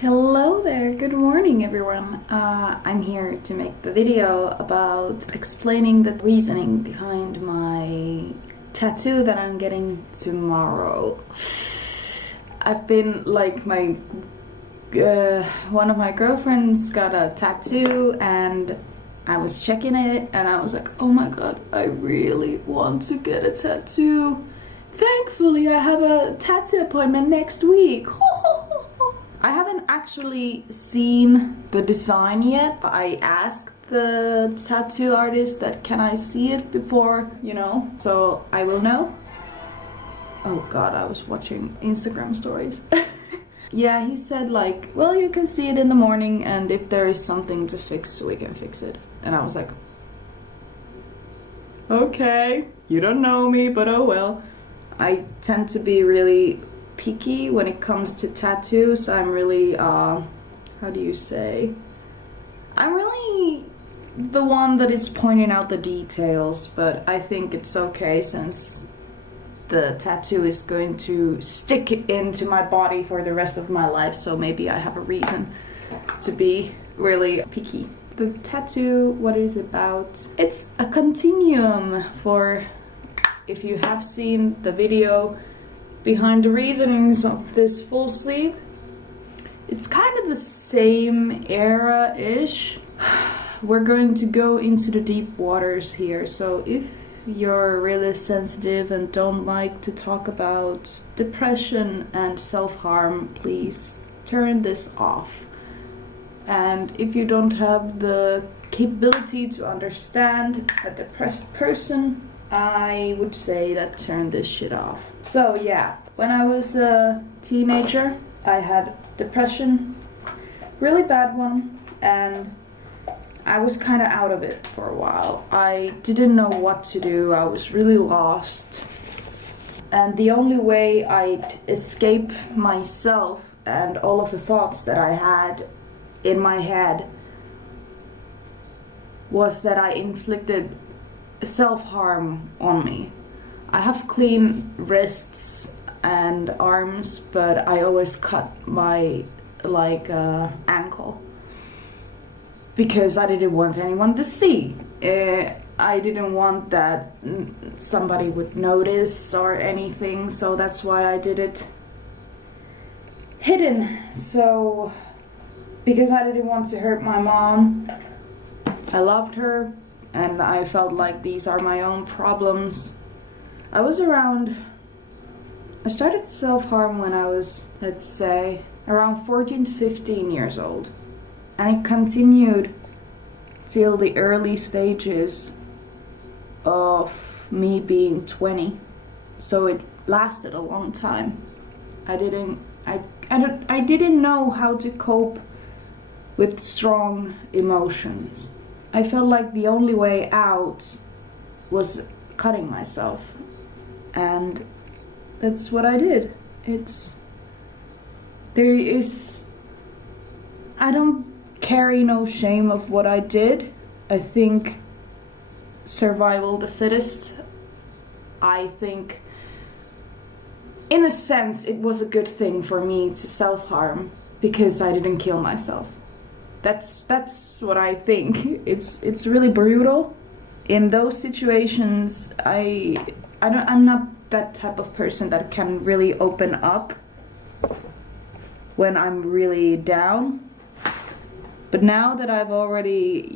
Hello there, good morning everyone. I'm here to make the video about explaining the reasoning behind my tattoo that I'm getting tomorrow. I've been like one of my girlfriends got a tattoo and I was checking it and I was like, oh my god, I really want to get a tattoo. Thankfully I have a tattoo appointment next week. I haven't actually seen the design yet. I asked the tattoo artist that can I see it before, so I will know. Oh god, I was watching Instagram stories. Yeah, he said like, well, you can see it in the morning and if there is something to fix, we can fix it. And I was like, okay, you don't know me, but oh well. I tend to be really picky when it comes to tattoos. I'm really how do you say, I'm really the one that is pointing out the details, but I think it's okay since the tattoo is going to stick into my body for the rest of my life, so maybe I have a reason to be really picky. The tattoo, what is it about? It's a continuum for, if you have seen the video behind the reasonings of this full sleeve, it's kind of the same era-ish. We're going to go into the deep waters here, so if you're really sensitive and don't like to talk about depression and self-harm, please turn this off. And if you don't have the capability to understand a depressed person, I would say that turn this shit off. So yeah, when I was a teenager, I had depression, really bad one, and I was kind of out of it for a while. I didn't know what to do, I was really lost. And the only way I'd escape myself and all of the thoughts that I had in my head was that I inflicted self-harm on me. I have clean wrists and arms, but I always cut my ankle because I didn't want anyone to see. I didn't want that somebody would notice or anything, so that's why I did it hidden. So because I didn't want to hurt my mom, I loved her, and I felt like these are my own problems. I started self-harm when I was, let's say, around 14 to 15 years old. And it continued till the early stages of me being 20. So it lasted a long time. I didn't know how to cope with strong emotions. I felt like the only way out was cutting myself, and that's what I did. I don't carry no shame of what I did. I think survival the fittest. I think in a sense it was a good thing for me to self-harm because I didn't kill myself. That's what I think. It's really brutal. In those situations, I'm not that type of person that can really open up when I'm really down. But now that I've already,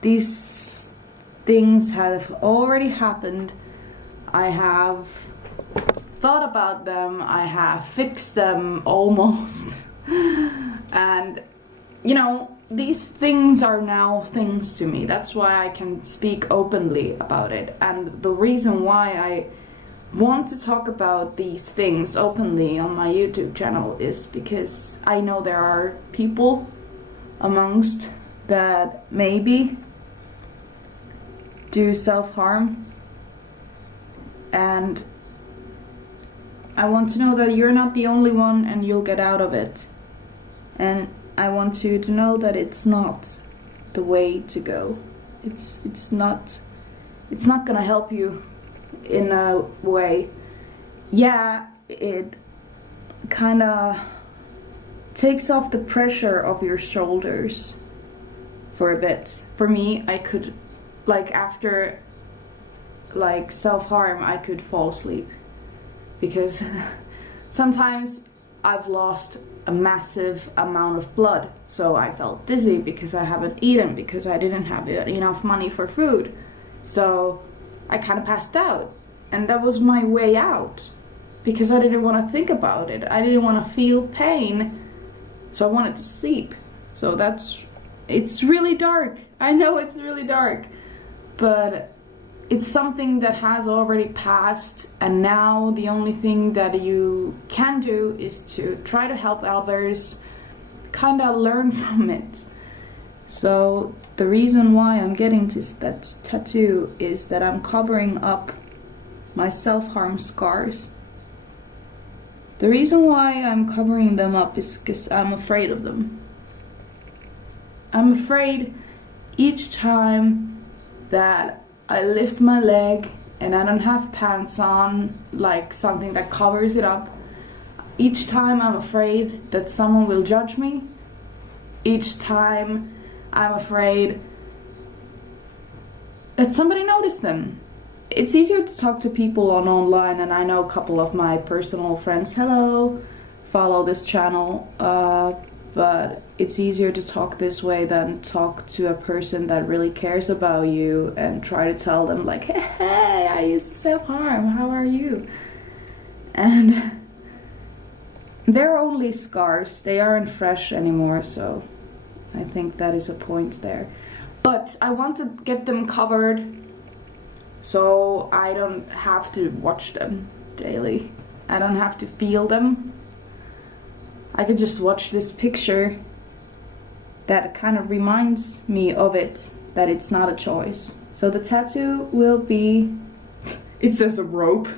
these things have already happened, I have thought about them, I have fixed them almost, and these things are now things to me. That's why I can speak openly about it. And the reason why I want to talk about these things openly on my YouTube channel is because I know there are people amongst that maybe do self-harm. And I want to know that you're not the only one and you'll get out of it. And I want you to know that it's not the way to go. It's not gonna help you in a way. Yeah, it kind of takes off the pressure of your shoulders for a bit. For me, I could, like, after like self-harm, I could fall asleep because sometimes I've lost a massive amount of blood, so I felt dizzy because I haven't eaten, because I didn't have enough money for food, so I kind of passed out, and that was my way out because I didn't want to think about it. I didn't want to feel pain, so I wanted to sleep. So it's really dark. I know it's really dark, but it's something that has already passed, and now the only thing that you can do is to try to help others, kind of learn from it. So the reason why I'm getting that tattoo is that I'm covering up my self-harm scars. The reason why I'm covering them up is because I'm afraid of them. I'm afraid each time that I lift my leg and I don't have pants on, like something that covers it up. Each time I'm afraid that someone will judge me. Each time I'm afraid that somebody noticed them. It's easier to talk to people online, and I know a couple of my personal friends, follow this channel, but it's easier to talk this way than talk to a person that really cares about you and try to tell them like, hey, I used to self-harm, how are you? And they're only scars, they aren't fresh anymore, so I think that is a point there. But I want to get them covered so I don't have to watch them daily. I don't have to feel them. I could just watch this picture that kind of reminds me of it, that it's not a choice. So the tattoo will be, it says a rope.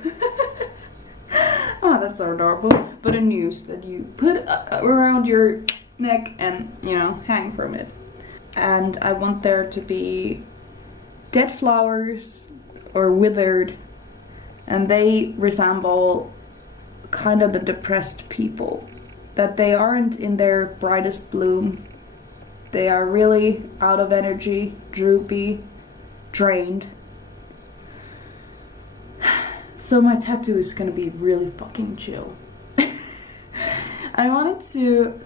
Oh, that's so adorable. But a noose that you put around your neck and, you know, hang from it. And I want there to be dead flowers or withered, and they resemble kind of the depressed people. That they aren't in their brightest bloom. They are really out of energy, droopy, drained. So my tattoo is gonna be really fucking chill. I wanted to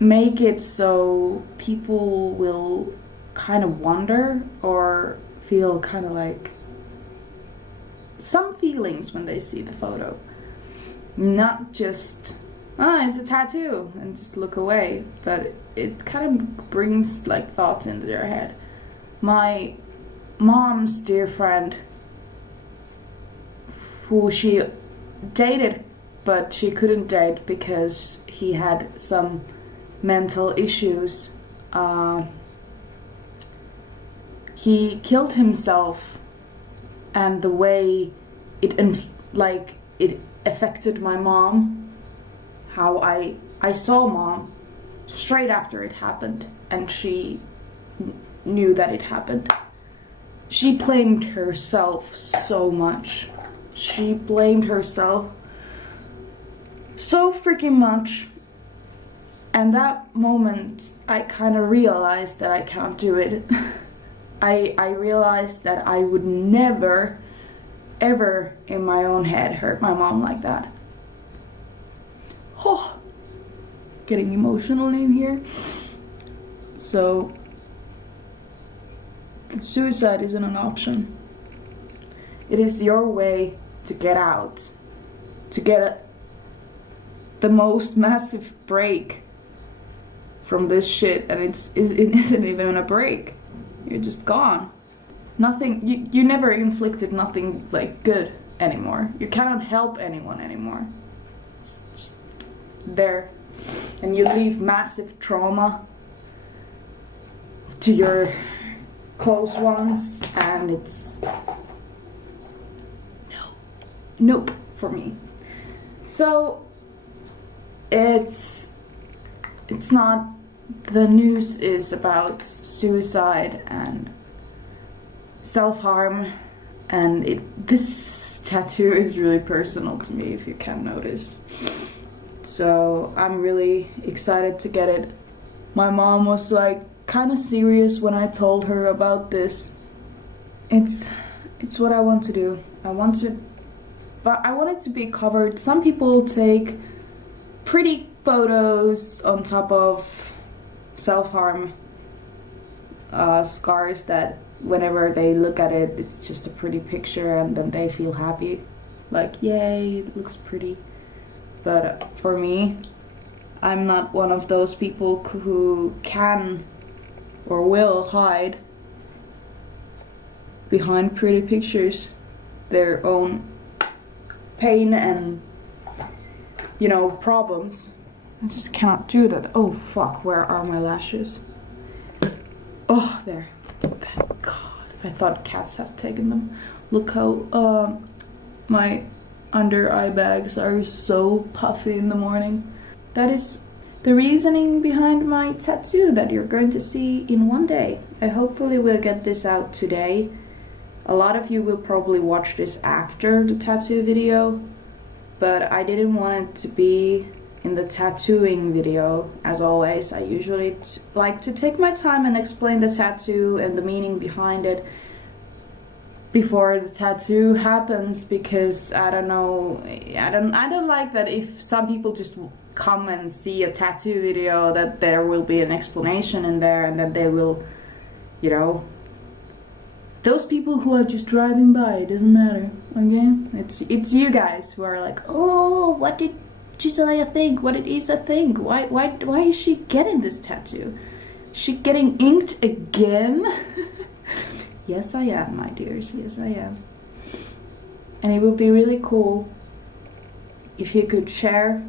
make it so people will kind of wonder or feel kind of like some feelings when they see the photo. Not just, it's a tattoo, and just look away, but it kind of brings like thoughts into their head. My mom's dear friend, who she dated, but she couldn't date because he had some mental issues. He killed himself, and the way it affected my mom, how I saw mom straight after it happened, and she knew that it happened. She blamed herself so much. She blamed herself so freaking much. And that moment I kind of realized that I can't do it. I realized that I would never ever in my own head hurt my mom like that. Oh, getting emotional in here. So suicide isn't an option. It is your way to get out, to get the most massive break from this shit, and it isn't even a break. You're just gone. Nothing, you never inflicted nothing like good anymore. You cannot help anyone anymore. It's just there. And you leave massive trauma to your close ones, and it's nope for me. So it's not, the news is about suicide and self-harm, and this tattoo is really personal to me, if you can notice. It's So I'm really excited to get it. My mom was like kind of serious when I told her about this. It's what I want to do. But I want it to be covered. Some people take pretty photos on top of self-harm scars that whenever they look at it, it's just a pretty picture and then they feel happy. Like, yay, it looks pretty. But for me, I'm not one of those people who can or will hide behind pretty pictures their own pain and, you know, problems. I just cannot do that. Oh fuck, where are my lashes? Oh, there. Thank God. I thought cats have taken them. Look how my under eye bags are so puffy in the morning. That is the reasoning behind my tattoo that you're going to see in one day. I hopefully will get this out today. A lot of you will probably watch this after the tattoo video, but I didn't want it to be in the tattooing video. As always, I usually like to take my time and explain the tattoo and the meaning behind it before the tattoo happens, because I don't know, I don't like that if some people just come and see a tattoo video that there will be an explanation in there and that they will, you know, those people who are just driving by, it doesn't matter, okay? It's you guys who are like, oh, what did Chisaleya think? What did Isa think? Why is she getting this tattoo? Is she getting inked again? Yes, I am, my dears. Yes, I am. And it would be really cool if you could share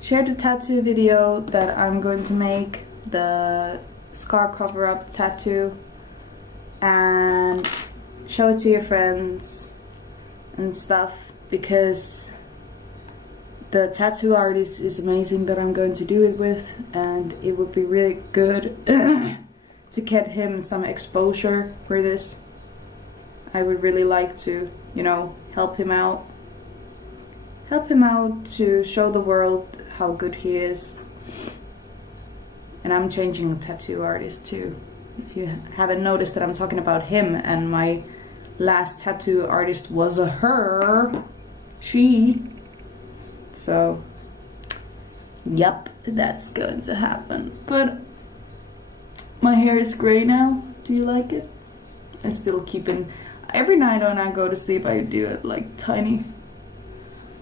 the tattoo video that I'm going to make, the scar cover-up tattoo, and show it to your friends and stuff, because the tattoo artist is amazing that I'm going to do it with, and it would be really good to get him some exposure for this. I would really like to, you know, help him out to show the world how good he is. And I'm changing the tattoo artist too. If you haven't noticed that I'm talking about him, and my last tattoo artist was a her, she. So, yep, that's going to happen. But my hair is gray now. Do you like it? I still keep it. Every night when I go to sleep, I do it like tiny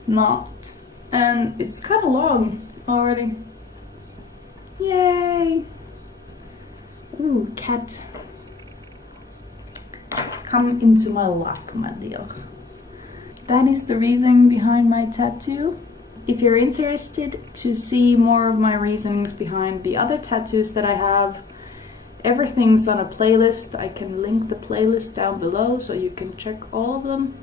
knot. And it's kind of long already. Yay! Ooh, cat. Come into my lap, my dear. That is the reason behind my tattoo. If you're interested to see more of my reasonings behind the other tattoos that I have, everything's on a playlist. I can link the playlist down below so you can check all of them.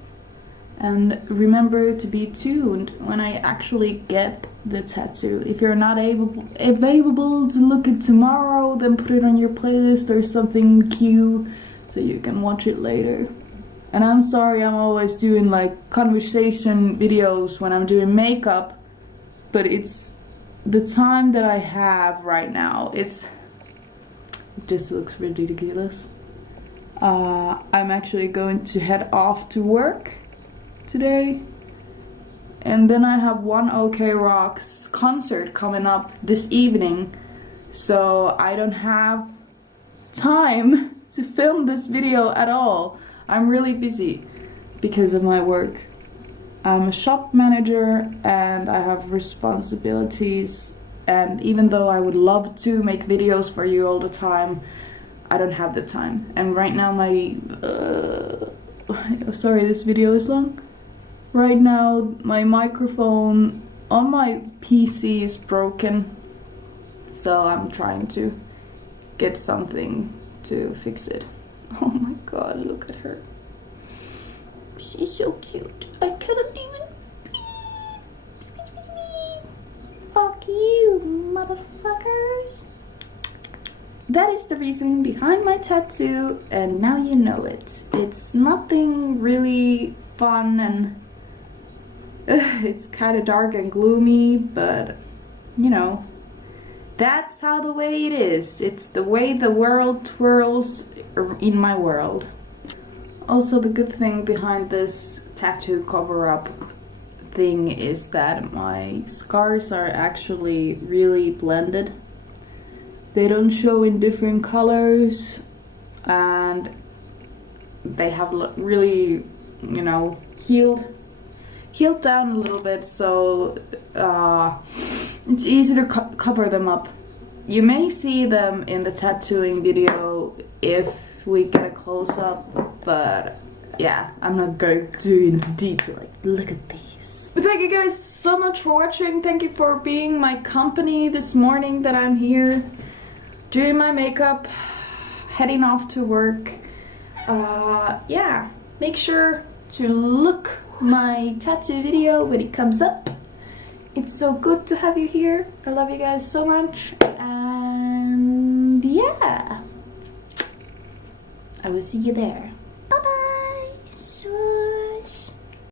And remember to be tuned when I actually get the tattoo. If you're not available to look at tomorrow, then put it on your playlist or something cute so you can watch it later. And I'm sorry I'm always doing like conversation videos when I'm doing makeup, but it's the time that I have right now. It just looks ridiculous. I'm actually going to head off to work today, and then I have one OK Rocks concert coming up this evening, so I don't have time to film this video at all. I'm really busy because of my work. I'm a shop manager and I have responsibilities, and even though I would love to make videos for you all the time, I don't have the time. And right now my sorry, this video is long. Right now my microphone on my PC is broken, so I'm trying to get something to fix it. Oh my god, look at her. She's so cute. I couldn't even. Fuck you, motherfuckers. That is the reason behind my tattoo, and now you know it. It's nothing really fun and It's kind of dark and gloomy, but you know, that's how the way it is. It's the way the world twirls in my world. Also, the good thing behind this tattoo cover-up thing is that my scars are actually really blended. They don't show in different colors, and they have really, you know, healed down a little bit, so it's easy to cover them up. You may see them in the tattooing video if we get a close-up, but yeah, I'm not going too into detail. Like, look at these. But thank you guys so much for watching. Thank you for being my company this morning that I'm here doing my makeup, heading off to work. Yeah, make sure to look my tattoo video when it comes up. It's so good to have you here. I love you guys so much, and yeah, I will see you there.